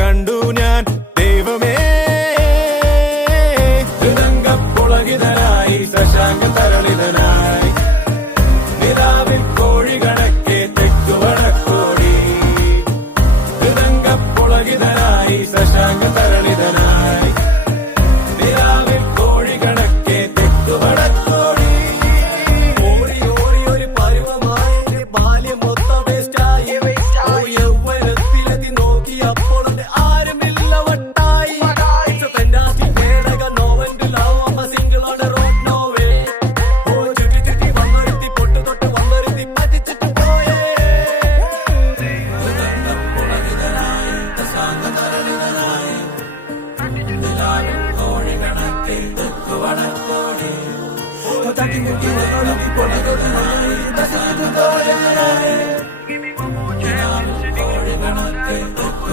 കണ്ടു ഞാൻ ദൈവമേ. ഹൃദംഗപ്പുളകിതനായി ശശാങ്ക തരളിതനായി നിലാവിൽ കോഴി കണക്കെ തെക്കുവടക്കോടി. ഹൃദംഗപ്പുളകിതനായി ശശാങ്ക തരളിതനായി നിലാവിൽ കോഴി കണക്കെ തെക്കുവടക്കോടി. ഓടി ഓടി ഒരു പരുവമായി ബാല്യം മൊത്തം വേസ്റ്റായി. യൗവനത്തിലെത്തി നോക്കി അപ്പോൾ ആരുമില്ല വട്ടായി. പൊട്ടു തൊട്ട് വന്നൊരുത്തി പറ്റിച്ചിട്ട് പോയേ. കോഴി കണക്കിൽ തെക്കുവടക്കോടി.